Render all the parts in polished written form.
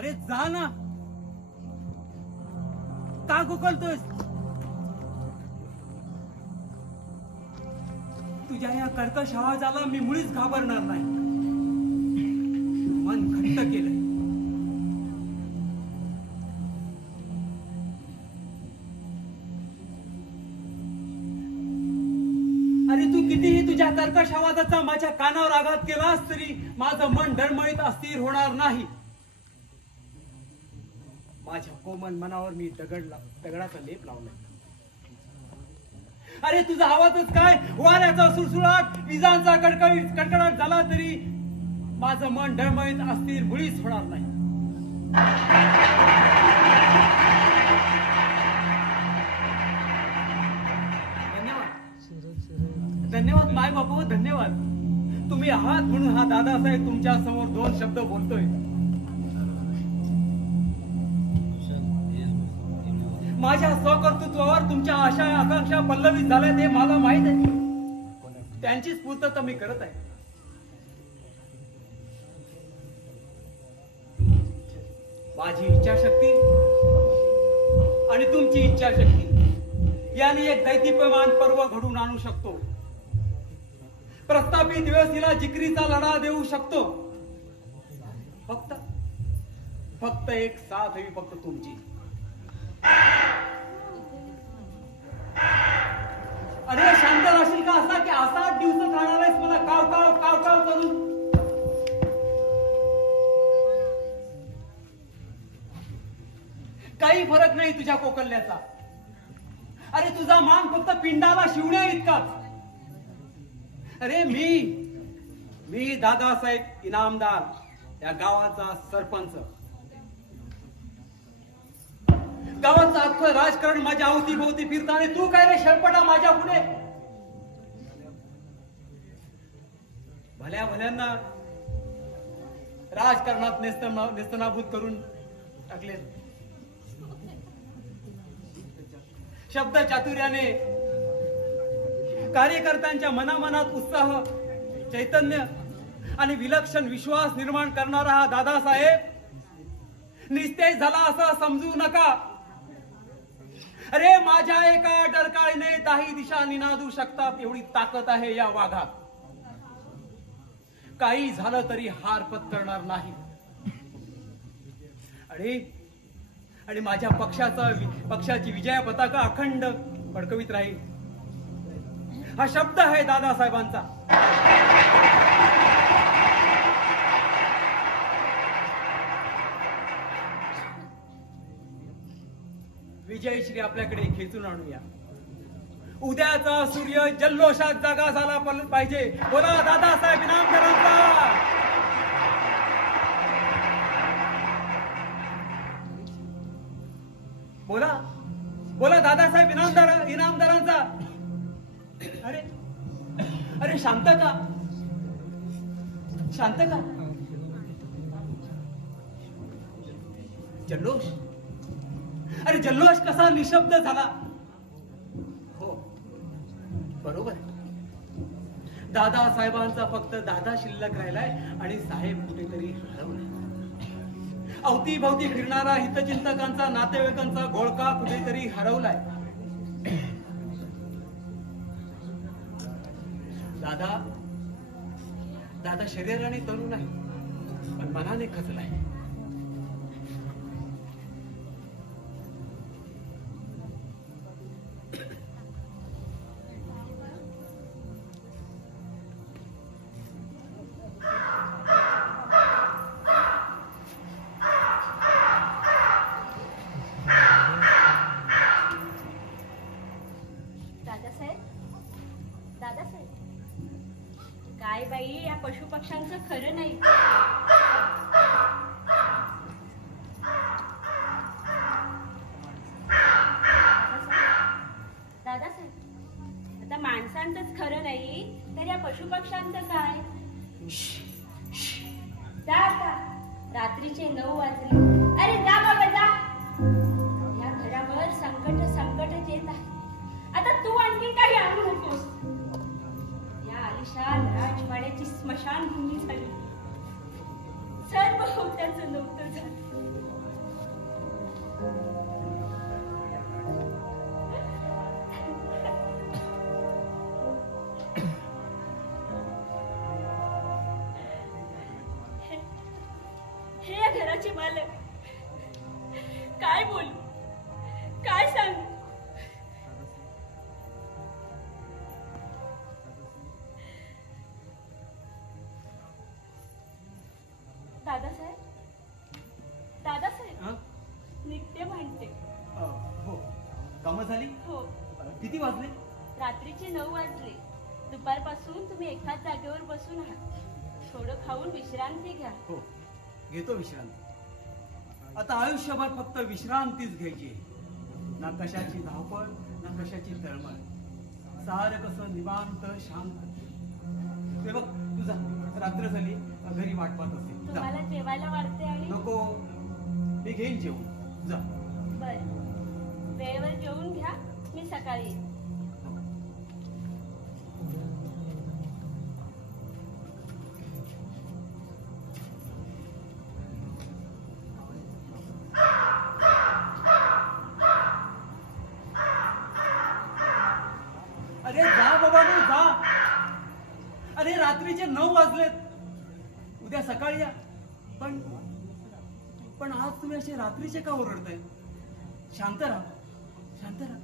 अरे जा ना, का गोकलतोयस? तुझ्या या कर्कश आवाजाला मी मुळीच घाबरणार नाही. मन घट्ट केलंय. अरे तू कितीही तुझ्या कर्कश आवाजाचा माझ्या कानावर आघात केलास तरी माझं मन डळमळीत अस्थिर होणार नाही. माझ्या कोमल मनावर मी दगडाचा लेप लावलाय. अरे तुझा आवाजच काय, वाऱ्याचा सुळसुळाट, विजांचा कडकडाट झाला तरी माझं मन डळमळीत अस्थिर मुळीच होणार नाही. धन्यवाद धन्यवाद माय बापू, धन्यवाद. तुम्ही आहात म्हणून हा दादासाहेब तुमच्या समोर दोन शब्द बोलतोय. माझ्या स्वकर्तृत्वावर तुमच्या आशा आकांक्षा पल्लवित झाल्या ते मला माहित आहे. त्यांचीच पूर्तता मी करत आहे. माझी इच्छाशक्ती आणि तुमची इच्छाशक्ती यांनी एक दैदिप्यमान पर्व घडून आणू शकतो. प्रस्थापित व्यवस्थेला जिकरीचा लढा देऊ शकतो. फक्त एक साथ हवी, फक्त तुमची. अरे शांत राहशील का असा की असा दिवस राहणार आहेस मला काव काव काव काव करून? काही फरक नाही तुझ्या कोकलण्याचा. अरे तुझा मान फक्त पिंडाला शिवण्या इतकाच. अरे मी दादासाहेब इनामदार या गावाचा सरपंच. गावाचं अख्खं राजकारण माझ्या अवतीभोवती फिरतं आणि तू काय रे शरपटा माझ्या पुढे? भल्या भल्यांना राजकारणात नेस्तनाभूत करून टाकले. शब्द चातुर्याने कार्यकर्त्यांच्या मनामनात उत्साह, चैतन्य आणि विलक्षण विश्वास निर्माण करणारा हा दादासाहेब निस्तेज झाला असं समजू नका. अरे माझ्या एका डरकाळीने 10 दिशा निनादू शकतात एवढी ताकद आहे या वाघात. काही झालं तरी हार पत्करणार नाही. आणि माझ्या पक्षाची विजय पताका अखंड फडकवीत राहील. हा शब्द आहे दादासाहेबांचा. विजयश्री आपल्याकडे खेचून आणूया. उद्याचा सूर्य जल्लोषात जागा झाला पाहिजे. बोला दादासाहेब इनामदारांचा. बोला दादासाहेब इनामदारांचा. अरे शांत का? जल्लोष? अरे जल्लोष कसा निशब्द झाला? हो बरोबर. दादासाहेबांचा फक्त दादा शिल्लक राहिलाय आणि साहेब कुठेतरी हरवलाय. अवतीभवती फिरणारा हितचिंतकांचा, नातेवाईकांचा घोळका कुठेतरी हरवलाय. दादा शरीराने तरुण आहे पण मनाने खचलाय. काय बाई, या पशुपक्ष्यांचं खरं नाही. दादासाहेब, आता माणसांचंच खरं नाही तर या पशुपक्ष्यांचं काय? जा आता, रात्रीचे 9 वाजले. अरे जा बाबा जा. या घरावर संकटच येत आहे. आता तू आणखी काही आणू नकोस. आलिशान राजवाड्याची स्मशानभूमी झाली. सर्व होत्याचं नव्हतं झालं. घराचे मालक. काय बोलू, काय सांगू? दादासाहेब निघते म्हणते. हो, कामं झाली? हो. किती वाजले? रात्रीचे 9 वाजले. दुपारपासून तुम्ही एकाच जागेवर बसून आहात. थोडं खाऊन विश्रांती घ्या. हो, घेतो विश्रांती. आता आयुष्यभर फक्त विश्रांतीच घ्यायची. ना कशाची धावपळ, ना कशाची तळमळ. सारं कसं निवांत शांत. ते बघ तुझा रात्र झाली, घरी वाट पाहत असेल. तुम्हाला जेवायला वाढते आणि नको, मी घेईन जेवून. जा. बर, वेळेवर जेवून घ्या. मी सकाळी येईन. अरे जा बाबा, जा. अरे रात्रीचे 9 वाजलेत. उद्या सकाळी या. पण आज तुम्ही असे रात्रीचे का ओरडताय? शांत राहा, शांत राहा.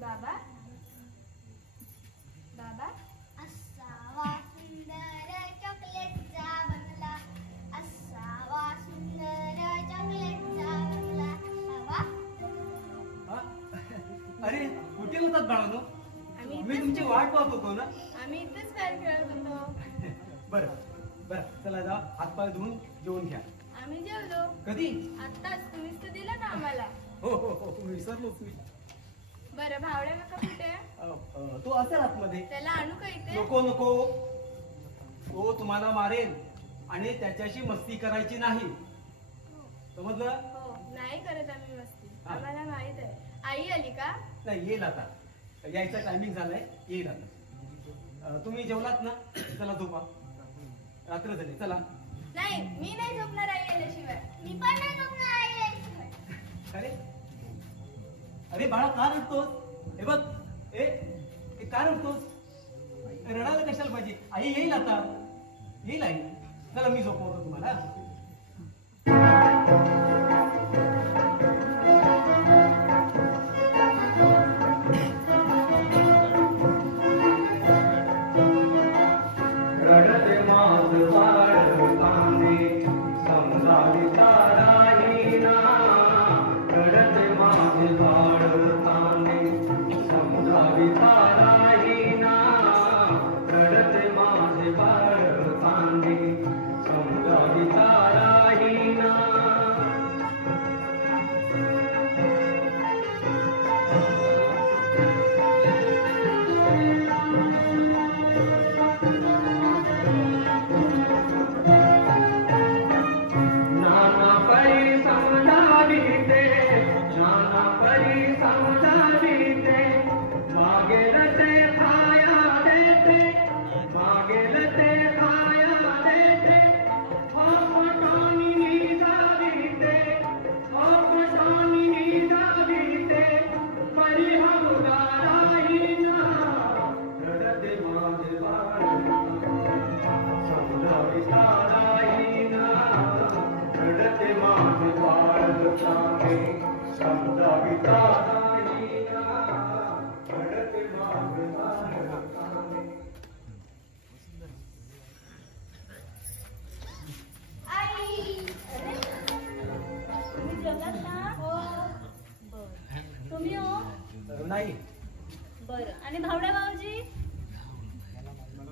बाबा, बाबा, असावा सुंदर चॉकलेटचा बंगला, असावा सुंदर चॉकलेटचा बंगला. बाबा, अरे कुठे होतात बाळांनो? मी तुमची वाट पाहत होतो ना. आम्ही इथेच काय खेळत होतो. बरं बरं, चला जा, हातपाय धुवून जेवून घ्या. आम्ही जेवलो. कधी? आत्ताच. तुम्हीच तर दिला ना आम्हाला. हो हो हो, विसरलोच मी. बरं, भावड्या काका कुठे? तो असेल आतमध्ये. त्याला आणू का इथे? नको नको, तो तुम्हाला मारेल आणि त्याच्याशी मस्ती करायची नाही, समजलं? हो, नाही करत आम्ही मस्ती. हा. आम्हाला माहित आहे. आई आली का? नाही, येईल आता. यायचा टायमिंग झालाय, येईल आता. तुम्ही जेवलात ना? चला झोपा, रात्र झाली. चला. नाही, मी नाही झोपणार आई आल्याशिवाय. मी पण नाही झोपणार आई आल्याशिवाय. अरे अरे बाळा, का रडतोस? हे बघ, ए का रडतोस? रडायला कशाला पाहिजे? आई येईल आता, येईल आई. चला, मी झोपवतो तुम्हाला. रडते मास बाळकाने समजाविता राहीना, रडते मास बाळकाने समजाविता राहीना, रडते मास बाळकाने समजाविता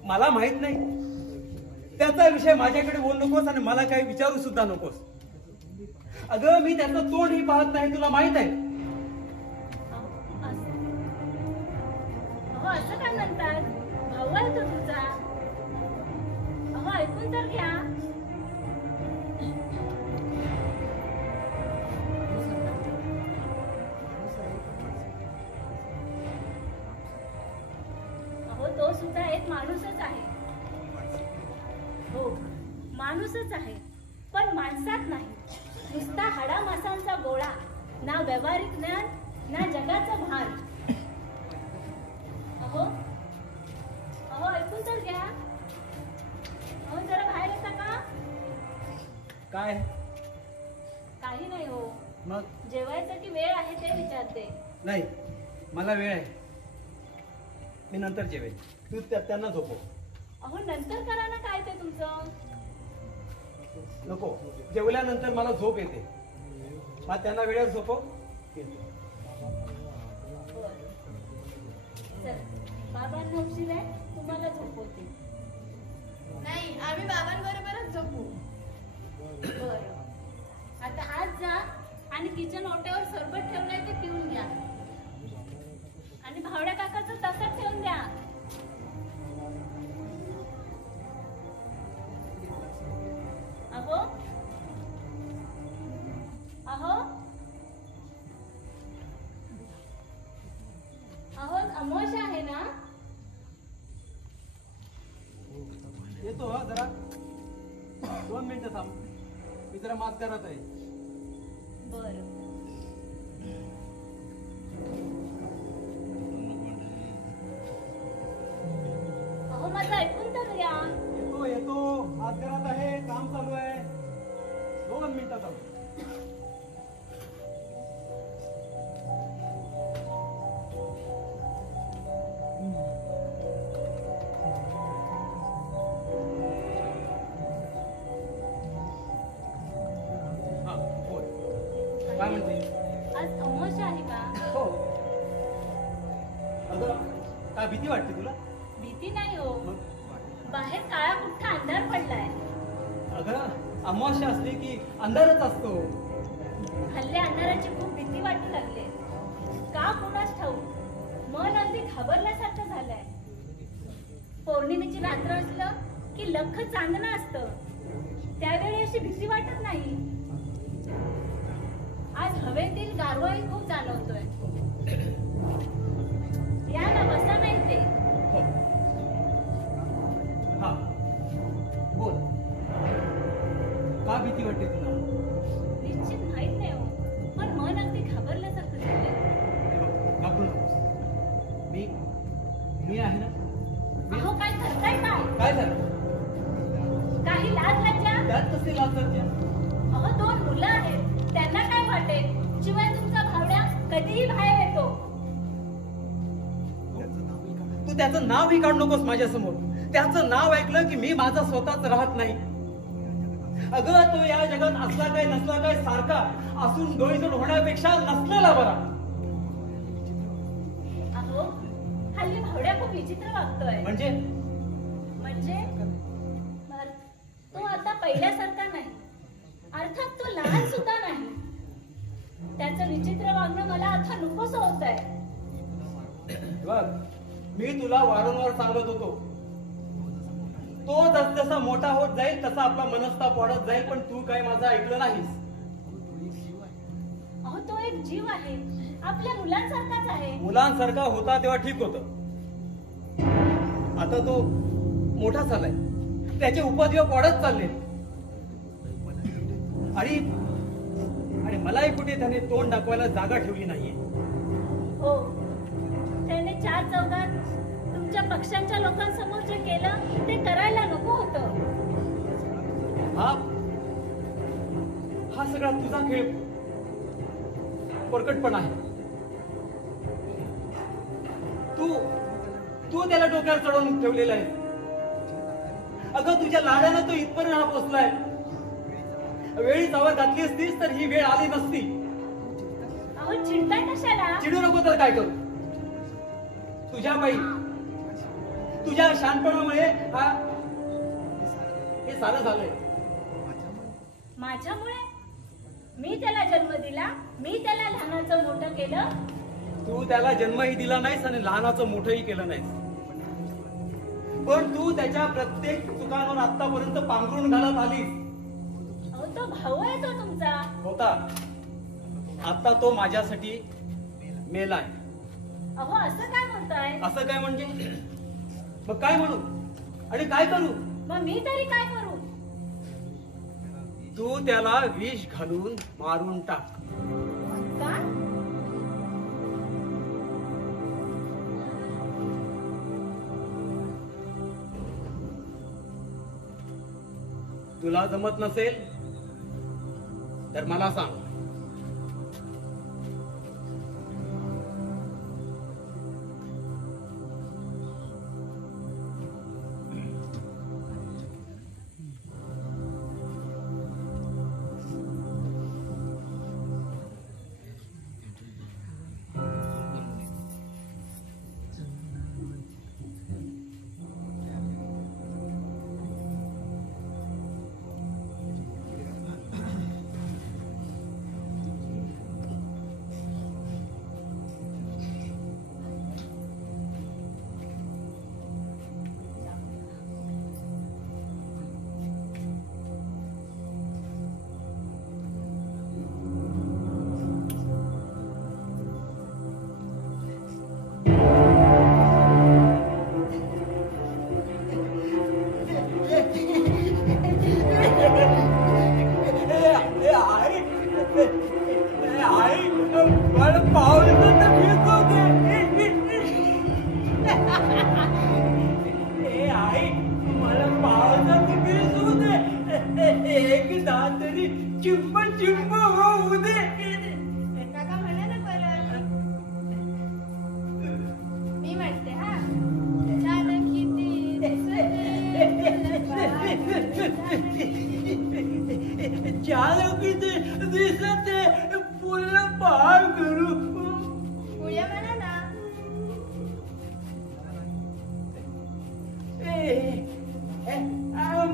मला माहित नाही त्याचा विषय माझ्याकडे बोलू नकोस आणि मला काही विचारू सुद्धा नकोस. अगं मी त्याचं तोंडही पाहत नाही, तुला माहित आहे. अहो असं काय म्हणतात? भाऊ आहे तो तुझा. अहो ऐकून तर घ्या. अहो तो सुद्धा एक माणूसच आहे. हो माणूसच आहे, पण माणसात नाही. नुसता हाडा मासांचा गोळा, ना व्यावहारिक ज्ञान ना जगाचं भान. अहो अहो ऐकून तर घ्या. अहो जरा बाहेर येता का? काय? काही नाही हो, मग जेवायसाठी वेळ आहे ते विचारते. नाही, मला वेळ आहे, मी नंतर जेवेन. तू त्यांना झोपव. अहो नंतर करा ना काय ते तुमचं. नको, जेवल्यानंतर मला झोप येते. मग त्यांना वेळेवर झोपव. चल बाबांना उशीर आहे, तुम्हाला झोपवते. नाही, आम्ही बाबांबरोबरच झोपू. बरं आता आज जा आणि किचन ओट्यावर सरबत ठेवलंय ते पिऊन घ्या. आणि भावड्या काकाचं तसंच ठेवून द्या. अहो अहो अहो अमोशा आहे ना? येतो हा जरा 2 मिनिटं थांब, मी जरा मास्क करत आहे. बरं अहो माझं ऐकून तर घ्या. येतो येतो, आज घरात आहे, काम चालू आहे. 2 मिनिटं थांब. हा बोल, काय म्हणते? आज अमावस्या आहे का? हो. अगं काय भीती वाटते तुला? भीती नाही हो, मग बाहेर काळा कुठा अंधार पडलाय. अगं अमावस्या असली की अंधारच असतो. हल्ले अंधाराची खूप भीती वाटू लागले. का कोणास ठाऊक मन अगदी घाबरल्यासारखं झालंय. पौर्णिमेची रात्र असलं की लख चांदणं असतं, त्यावेळी अशी भीती वाटत नाही. आज हवेतील गारवाही खूप जाणवतोय. या ना, बसा नाही ते. हो. हा बोल, का भीती वाटते तुला? निश्चित माहित नाही हो, पण मन अगदी घाबरल्यासारखं झालंय. हे बघ, घाबरू नकोस. मी आहे ना. अहो काय करताय काय? काय झालं? काही लाज लज्जा? त्यात कसली लाज लज्जा? अहो 2 मुलं आहेत, त्यांना काय वाटेल? शिवाय तुमचा भावड्या कधीही बाहेर येतो. तू त्याचं नावही काढू नकोस माझ्या समोर. त्याचं नाव ऐकलं की मी माझा स्वतःच राहत नाही. अगं तो या जगात असला काय नसला काय सारखा असून डोईजड होण्यापेक्षा नसलेला बरा. अहो हल्ली भावड्या खूप विचित्र वागतोय. म्हणजे तो आता पहिल्यासारखा नाही. अर्थात तो लहान सुद्धा नाही. त्याचं विचित्र वागणं मला आता नकोस होत आहे. बघ, मी तुला वारंवार सांगत होतो, तो जसजसा मोठा होत जाईल तसा आपला मनस्ताप वाढत जाईल, पण तू काय माझं ऐकलं नाहीस. अहो तो एक जीव आहे, आपल्या मुलांसारखाच आहे. मुलांसारखा होता तेव्हा ठीक होत. आता तो मोठा झालाय, त्याचे उपद्व्याप वाढत चालले. आणि मलाही कुठे त्याने तोंड दाखवायला जागा ठेवली नाहीये. हो, त्याने 4 चौघात तुमच्या पक्षांच्या लोकांसमोर जे केलं ते करायला नको होतं. हा सगळा तुझा खेळ परकटपण आहे. तू त्याला डोक्यावर चढवून ठेवलेला आहे. अगं तुझ्या लाडानं तो इथपर्यंत हा पोचलाय. वेळी चवर घातली असतीस तर ही वेळ आली नसती. अहो चिडताय कशाला? चिडू नको तर काय करू? तुझ्या बाई तुझ्या शहाणपणामुळे हे सारं झालंय. माझ्यामुळे? मी त्याला जन्म दिला, मी त्याला लहानाचं मोठं केलं. तू त्याला जन्मही दिला नाहीस आणि लहानाचं मोठंही केलं नाहीस, पण तू त्याच्या प्रत्येक चुकांवर आतापर्यंत पांघरून घालत आलीस. अहो तो भाऊ आहे तो तुमचा. होता, आता तो माझ्यासाठी मेलाय. अहो असं काय म्हणताय? असं काय म्हणजे? मग काय म्हणू आणि काय करू? मग मी तरी काय करू? तू त्याला विष घालून मारून टाक. का? तुला जमत नसेल तर मला सांग.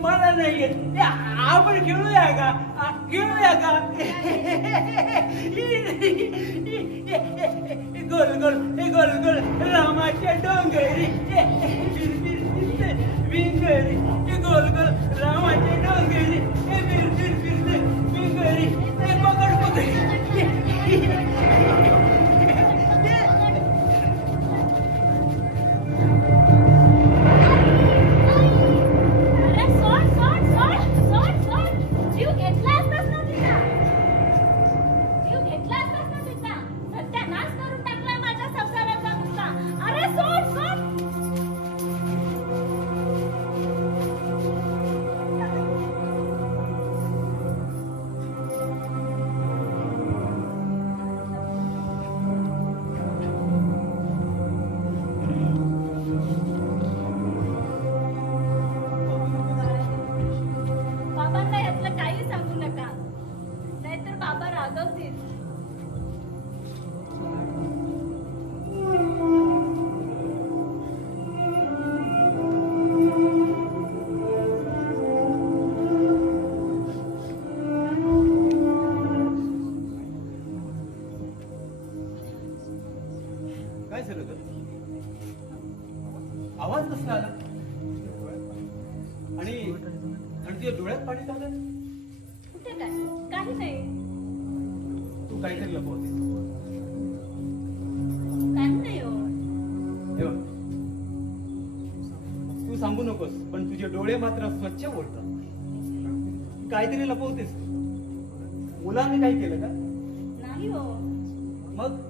मला नाही येत. आपण खेळूया का? खेळूया का? गोल गोल गोल गोल रामाच्या डोंगरी विंगरी गोल गोल रामाच्या डोंगरी विंगरी पकड पकड. आवाज कसला आला? आणि तुझ्या डोळ्यात पाणी चाललं? कुठे काय? काही नाही. तू काहीतरी लपवते. काही नाही हो. तू सांगू नकोस, पण तुझे डोळे मात्र स्वच्छ बोलतात. काहीतरी लपवतेस. मुलांनी काही केलं का? नाही हो. मग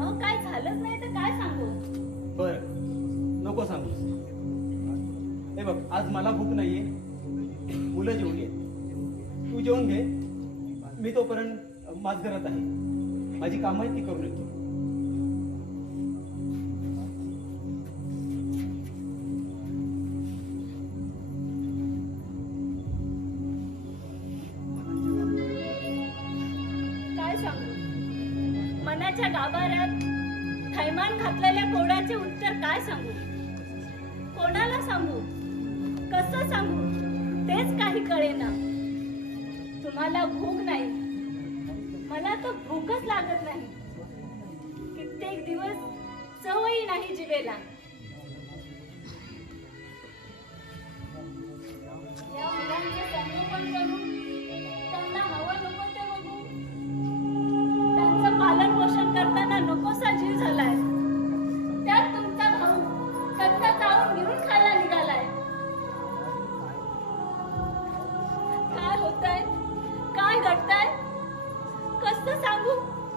अहो काय झालंच नाही तर काय सांगू? बर नको सांगू. हे बघ, आज मला भूक नाहीये. मुलं जेवली. तू जेवून घे. मी तोपर्यंत माझघरात आहे. माझी कामं आहेत ती करून येतो. काय सांगू? मनाच्या गाभाऱ्यात थैमान घातलेल्या कोड्याचे उत्तर काय सांगू? कोणाला सांगू, कसं सांगू तेच काही कळेना. तुम्हाला भूक नाही, मला तर भूकच लागत नाही. कित्येक दिवस चवही नाही जिभेला. या मुलांचे संगोपन करून त्यांना हवं नको ते बघू. त्यांचं पालन पोषण करताना नकोसा जीव झालाय. त्यात तुमचा भाऊ कच्चा चावून घेऊन खायला निघालाय. काय होतंय, काय घडतंय, कसं सांगू,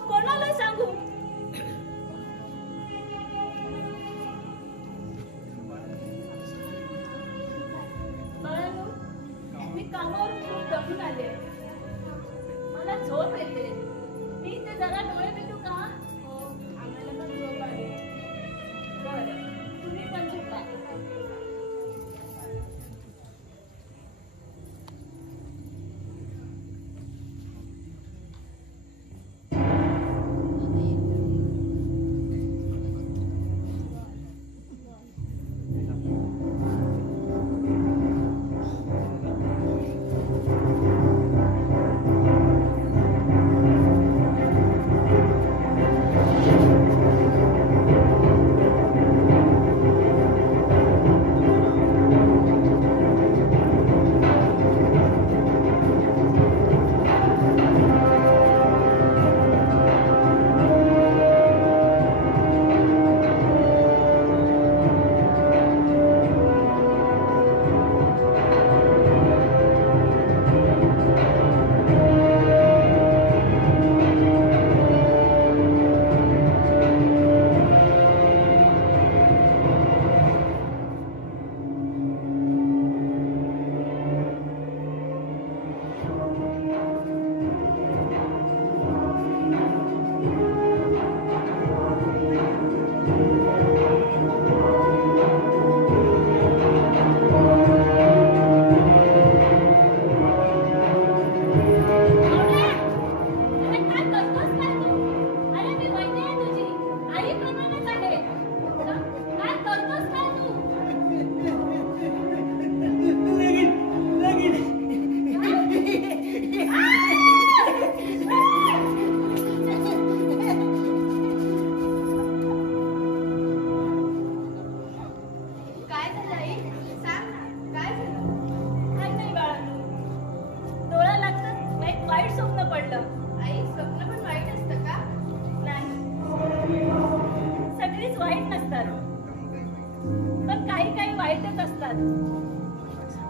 कोणाला सांगू. मी कामावर खूप दमून आले, मला झोप येते. मी ते जरा डोळे मिटू का? हो, आम्हाला पण झोप आली. बरं, तुम्ही पण झोपा.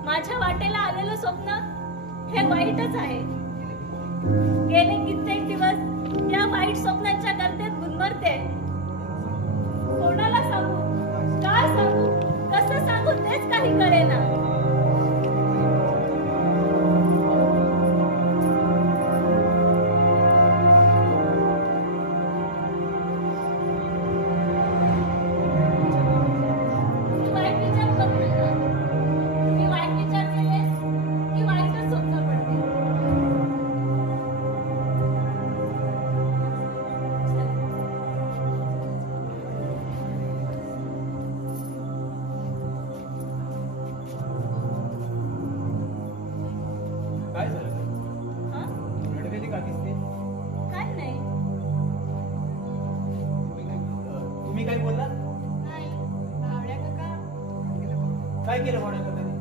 माझ्या वाटेला आलेलं स्वप्न हे वाईटच आहे. गेले कित्येक दिवस या वाईट स्वप्नांच्या गर्दीत गुदमरते. कोणाला सांगू, काय सांगू, कसं सांगू तेच काही कळेना. काय केलं भावड्या काकाने?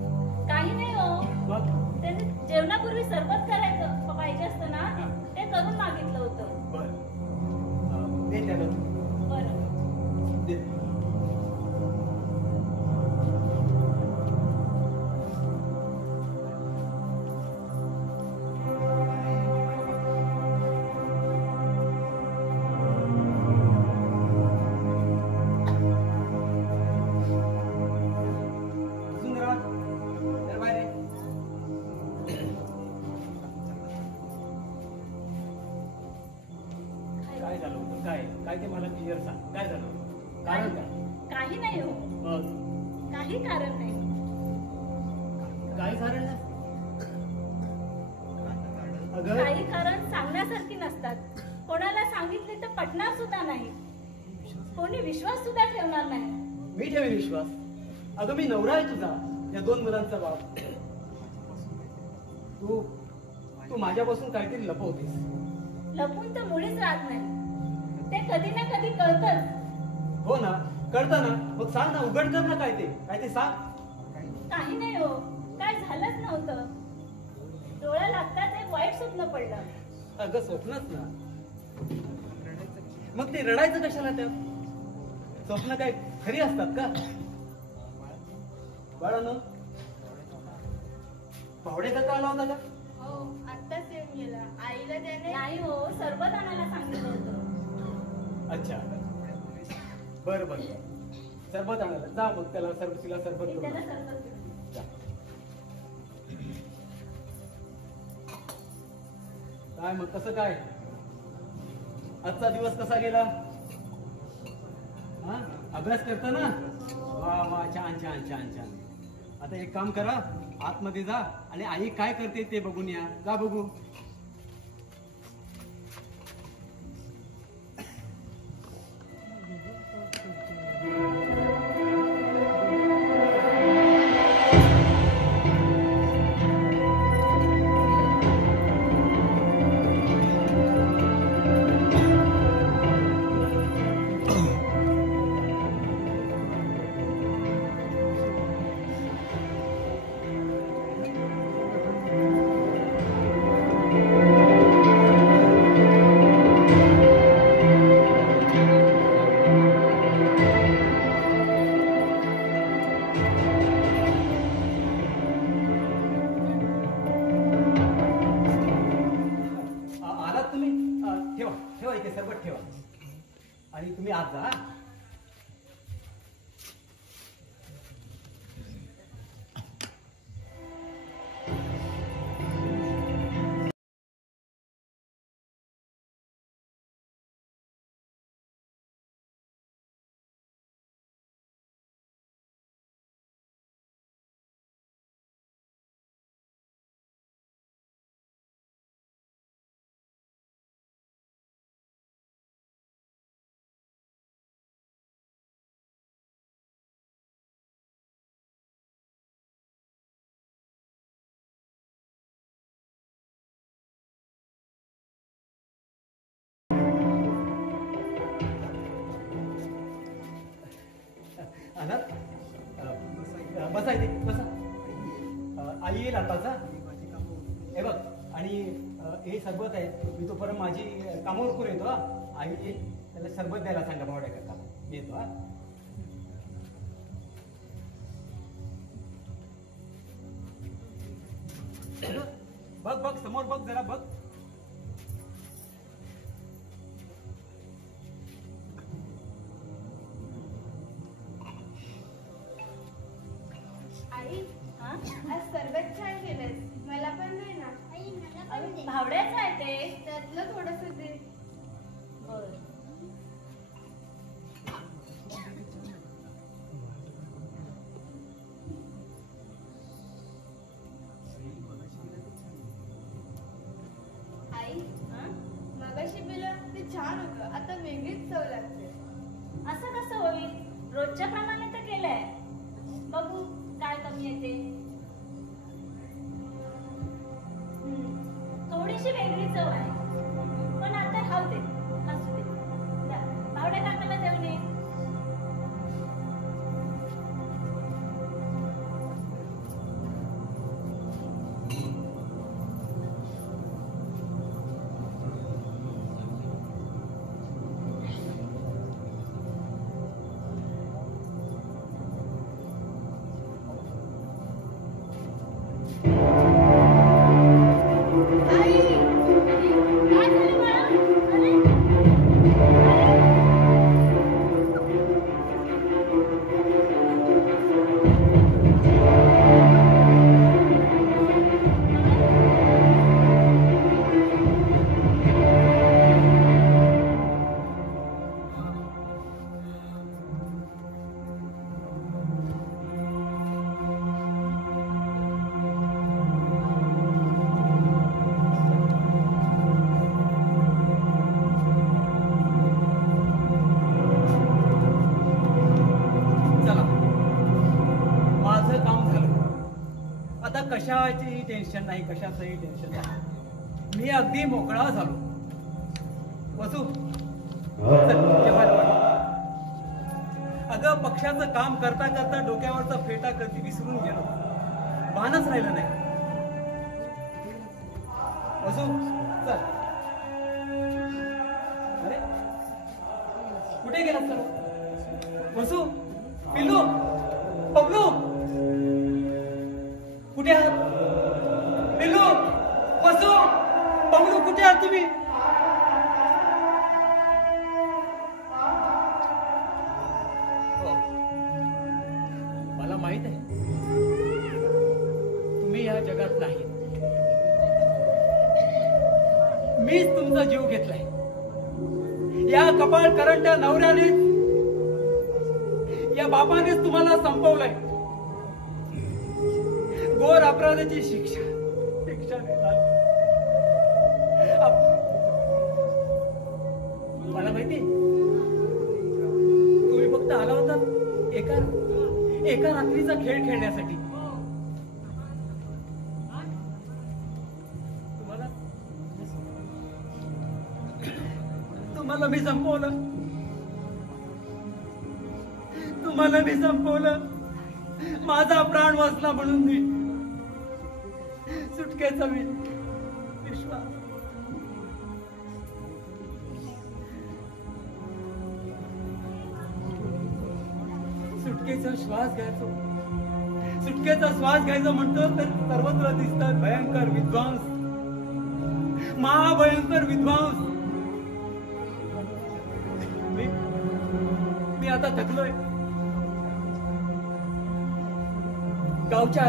काही नाही हो, त्यांनी जेवणापूर्वी सरबत करायचं पाहिजे असतं ना, ते करून मागितलं होतं. बरं, दे त्याला. बरं दे. काय ते मला क्लिअर सांग, काय झालं? कारण काय? काही नाही हो, काही कारण नाही. काही कारण नाही? काही कारण सांगण्यासारखी नसतात. कोणाला सांगितले तर पटणार सुद्धा नाही, कोणी विश्वास सुद्धा ठेवणार नाही. मी ठेवे विश्वास? अगं मी नवरा आहे तुझा, या 2 मुलांचा बाप. तू तू माझ्यापासून काहीतरी लपवतेस. लपून तर मुळीच राहत नाही, ते कधी ना कधी कळतच. हो ना, कळतं ना. मग सांग ना, उघड कर ना, काय ते सांग. काही नाही हो, काय झालंच नव्हतं. डोळा लागताच एक वाईट स्वप्न पडलं. अगं स्वप्नच ना, मग ते रडायचं कशाला? त्या स्वप्न काय खरी असतात का? बाळानो, पावडे काका आला होता का? हो, आत्ताच येऊन गेला. आईला त्याने नाही हो, सरबत आणायला सांगितलं होतं. अच्छा, बर बर, सरबत आणायला जा. मग तिला सरबत मी करून त्याला आण. सरबत दिलं. जा. काय मग, कसं काय आजचा दिवस कसा गेला? हा, अभ्यास करता ना? वा वा, छान छान छान छान. आता एक काम करा, आतमध्ये जा आणि आई काय करते ते बघून या. जा बघू. आलात तुम्ही? ठेवा ठेवा, इथे सरबत ठेवा आणि तुम्ही आत जा. आलात? बसा इथे, बसा. आई येईल आताच. हे बघ, आणि हे सरबत आहे. मी तोपर्यंत माझी कामावर करून येतो. आई येईल, त्याला सरबत द्यायला सांगा भावड्या काका. मी येतो. हा, बघ बघ, समोर बघ, जरा बघ. आई, हा? आज सरबत छान केलंस. मला पण दे ना. अगं, भावड्याचं आहे ते. त्यातलं थोडस दे. बरं. आई, हा? मगाशी पिलं ते छान होतं. आता वेगळीच चव लागते. असं कसं होईल? रोजच्या प्रमाणे तर केलंय. बघू काय कमी येते. थोडीशी वेगळी चव आहे, पण आता खाऊ दे, असू दे. जा, भावड्या काकाला देऊन ये. आई, काय झालं बाळा? अरे, आता कशाचीही टेन्शन नाही, कशाचंही टेन्शन नाही. मी अगदी मोकळा झालो. वसू चल, जेवायला वाढ. अगं पक्षाचं काम करता करता डोक्यावरचा फेटा कधी विसरून गेलो, भानच राहिलं नाही. वसू चल. अरे कुठे गेला सर्व? वसू, पिल्लू, बबलू, कुठे आहात? पिल्लू, वसू, बबलू, कुठे आहात तुम्ही? मला माहित आहे तुम्ही या जगात नाही. मीच तुमचा जीव घेतलाय. या कपाळ करंट्या नवऱ्याने, या बापानेच तुम्हाला संपवलंय. घोर अपराधाची शिक्षा मला माहिती. तुम्ही फक्त आला होता एका रात्रीचा खेळ खेळण्यासाठी. तुम्हाला मी संपवलं. तुम्हाला मी संपवलं. माझा प्राण वाचला म्हणून मी सुटकेचा विश्वास. सुटकेचा श्वास घ्यायचो. सुटकेचा श्वास घ्यायचा म्हणतो तर सर्वत्र दिसतात भयंकर विध्वंस, महाभयंकर विध्वंस. मी आता थकलोय. गावच्या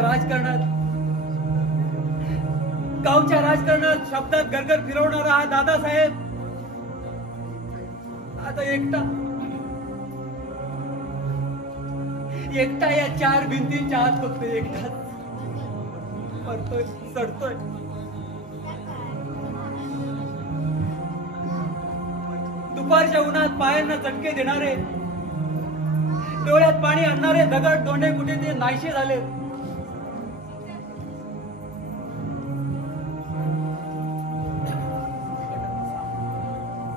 राजकारणात शब्दात गरगर फिरवणारा हा दादासाहेब आता एकटा या चार भिंतींच्या आत फक्त एकटाच मरतोय, सडतोय. दुपारच्या उन्हात पायांना चटके देणारे, डोळ्यात पाणी आणणारे दगड दोंडे कुठे ते नाहीसे झाले.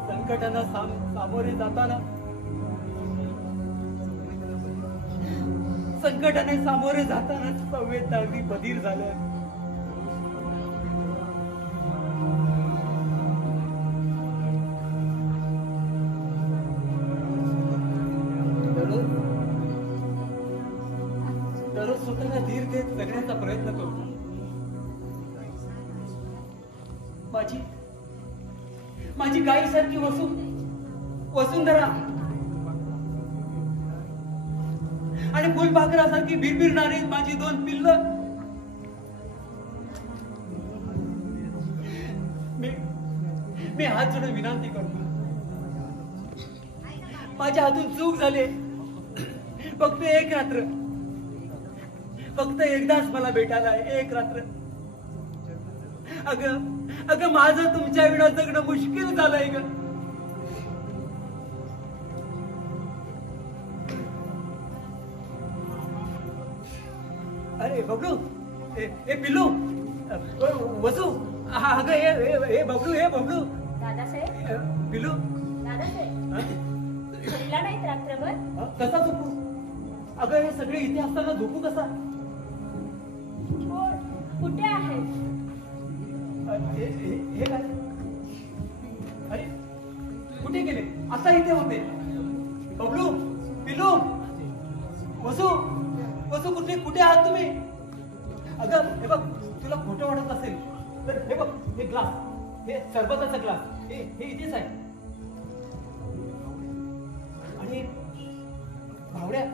संकटांना सामोरे जाताना संवेदना अगदी बधीर झाल्या. दररोज स्वतःला धीर देत जगण्याचा प्रयत्न करतो. माझी गायीसारखी वसुंधरा आणि फुलपाखरासारखी भिरभिरणारी माझी दोन पिल्ल. मी हात जोडून विनंती करतो. माझ्या हातून चूक झाली. फक्त एक रात्र, फक्त एकदाच मला भेटायला एक रात्र. अगं माझं तुमच्या विना जगणं मुश्किल झालंय ग. अरे बबलू, ए पिल्लू, वसू, अगं हे बबलू. दादासाहेब, पिल्लू, दादासाहेब झोपला नाहीत रात्रभर? कसा झोपू? अगं हे सगळे इथे असताना झोपू कसा? कुठे आहेत? हे काय? अरे कुठे गेले? आता इथे होते. बबलू, पिल्लू, वसू कुठे आहात तुम्ही? अगं हे बघ, तुला खोटं वाटत असेल तर हे बघ, हे ग्लास, हे सरबताचा ग्लास, हे इथेच आहे. आणि भावड्या,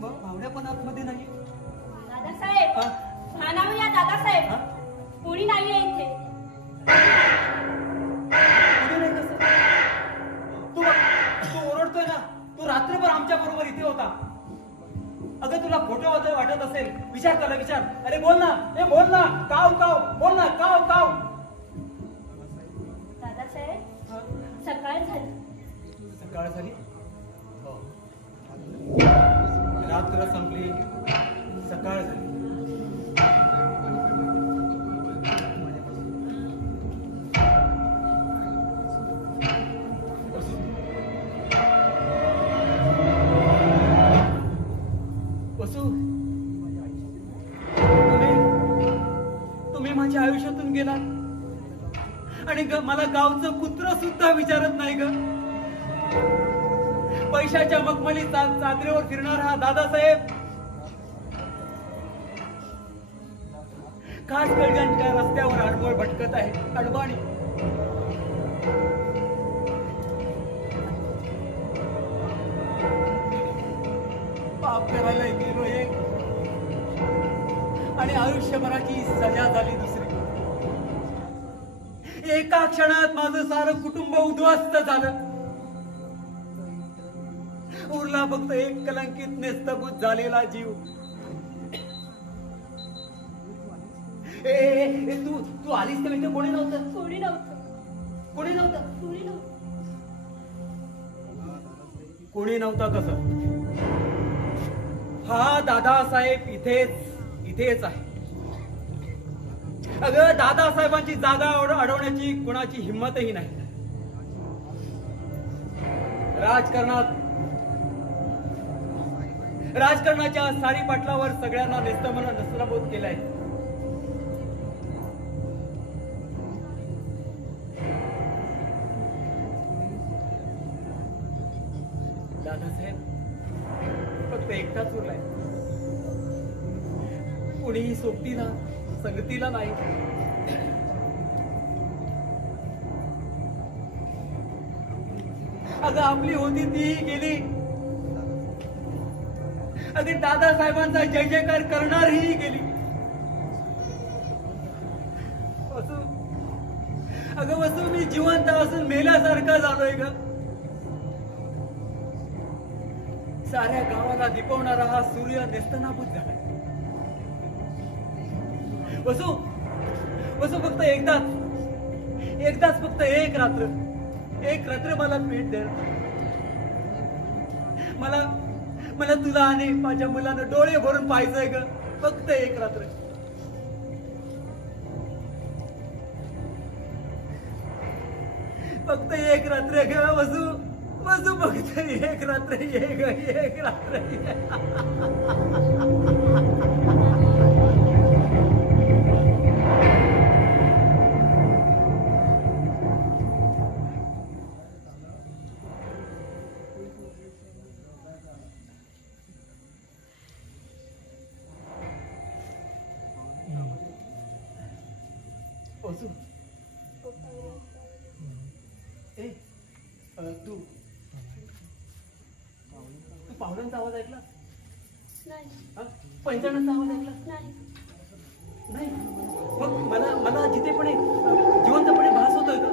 मग भावड्या पण आतमध्ये नाही. दादासाहेब, भानावर या दादासाहेब. कोणी नाहीये इथे. तू ओरडतोय ना. तू रात्रभर आमच्या बरोबर इथे होता. अगं तुला खोटं वाटत असेल, विचार त्याला, विचार. अरे बोल ना, बोल ना, काव बोल ना, काव. दादासाहेब, सकाळ झाली. सकाळ झाली? हो. रात्र संपली, सकाळ झाली. वसू, तुम्ही माझ्या आयुष्यातून गेलात आणि मला गावचं कुत्र सुद्धा विचारत नाही ग. पैशाच्या मखमली चादरीवर फिरणारा हा दादासाहेब खास गडगंजच्या रस्त्यावर आडवळ भटकत आहे. अडवाणी पाप करायला गेलो एक आणि आयुष्यभराची सजा झाली दुसरी. एका क्षणात माझं सारं कुटुंब उद्ध्वस्त झालं. उरला फक्त एक कलंकित नेस्तभूत झालेला जीव. तू आलीस तर इथे कोणी नव्हतं. कोणी नव्हतं. कोणी नव्हतं. कोणी नव्हतं. कोणी नव्हता कसं. हा दादासाहेब इथेच आहे. अगं दादासाहेबांची जागा अडवण्याची कुणाची हिंमतही नाही. राजकारणाच्या सारी पाटलावर सगळ्यांना नेस्तमन नस्त्रबोध केलाय. दादासाहेब फक्त एकटाच उरलाय. कुणीही सोबतीला संगतीला नाही. अगं आपली होती तीही गेली. अगदी दादासाहेबांचा जय जयकार करणारही गेली. अगं वसू, मी जिवंत असून मेल्यासारखा झालोय ग. साऱ्या गावाला दिपवणारा हा सूर्य नेस्तनाभूत झालाय. वसू फक्त एकदाच फक्त एक रात्र मला भेट दे. मला तुला आणि माझ्या मुलांना डोळे भरून पाहायचंय ग. फक्त एक रात्र. फक्त एक रात्र ग वसू. फक्त एक रात्र ये ग. एक रात्र ये. वसू, तू पाहुण्यांचा आवाज ऐकला नाही. पैंजणाचा आवाज ऐकला नाही. मग मला जिथेपणे जिवंतपणे भास होतोय का.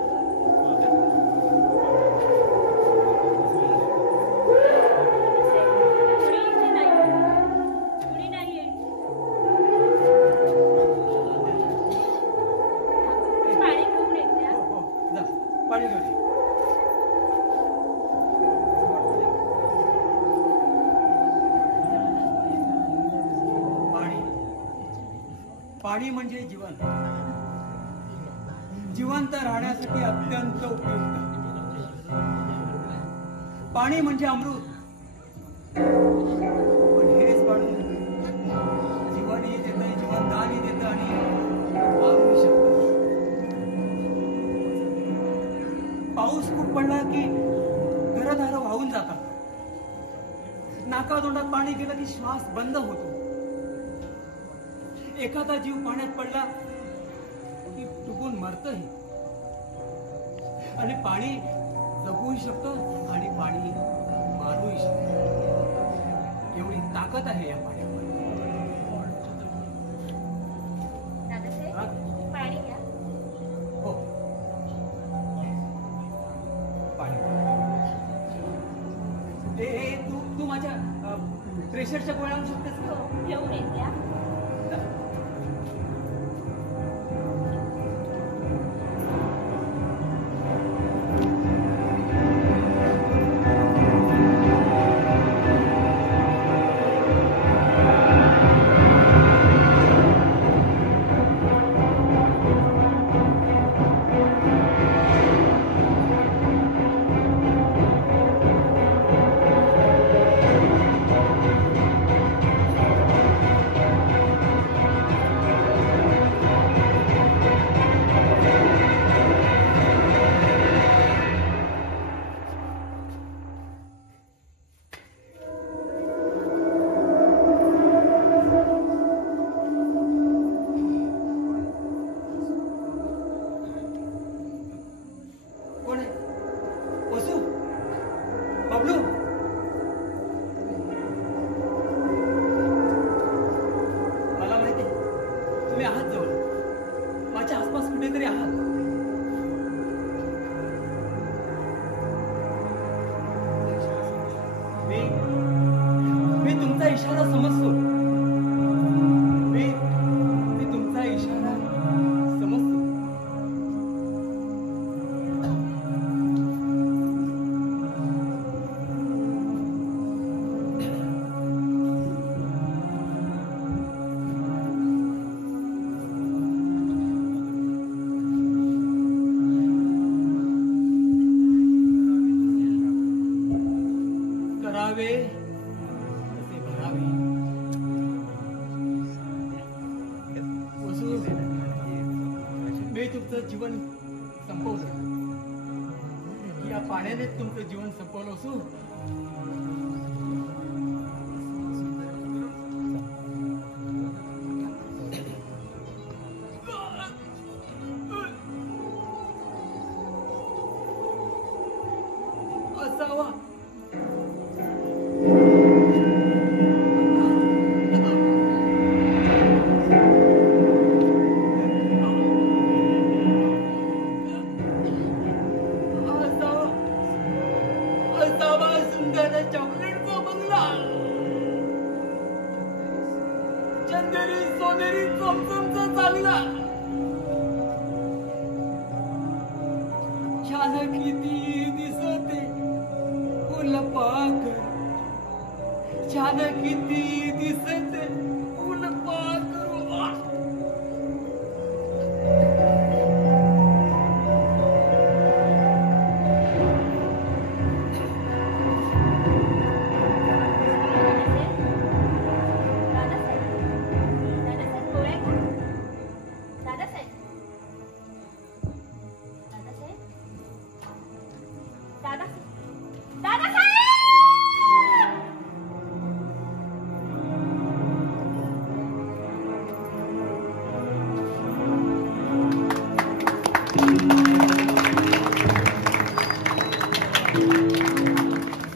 पाणी घेऊ. पाणी म्हणजे जीवन. जिवंत राहण्यासाठी अत्यंत उपयुक्त. पाणी म्हणजे अमृत. पण हेच पाणी जीवनही देतं, जीवनदानही देतं आणि मारू शकतं. पाऊस खूप पडला की घरदार वाहून जातात. नाकातोंडात पाणी गेलं की श्वास बंद होतो. एखादा जीव पाण्यात पडला की डुबून मरतही. आणि पाणी जगूही शकतं आणि पाणी मारूही शकतं. एवढी ताकद आहे या पाण्यामध्ये. पाणी घ्या. हो, पाणी. तू माझ्या प्रेशरच्या गोळ्या आणू शकतेस का. घेऊन येत्या. मी तुमचा इशारा समजतो. मी तुमचा इशारा समजतो. करावे तसे भरावे. वसू, मी तुमचं जीवन संपवलं. या पाण्याने तुमचं जीवन संपवलं. वसू, असावा असावा सुंदर चॉकलेटचा बंगला, चंदेरी सोनेरी चमचमचा चांगला, छान किती दिसते फुलपाखर, छान किती दिसते फुलपाखर. दादासाहेब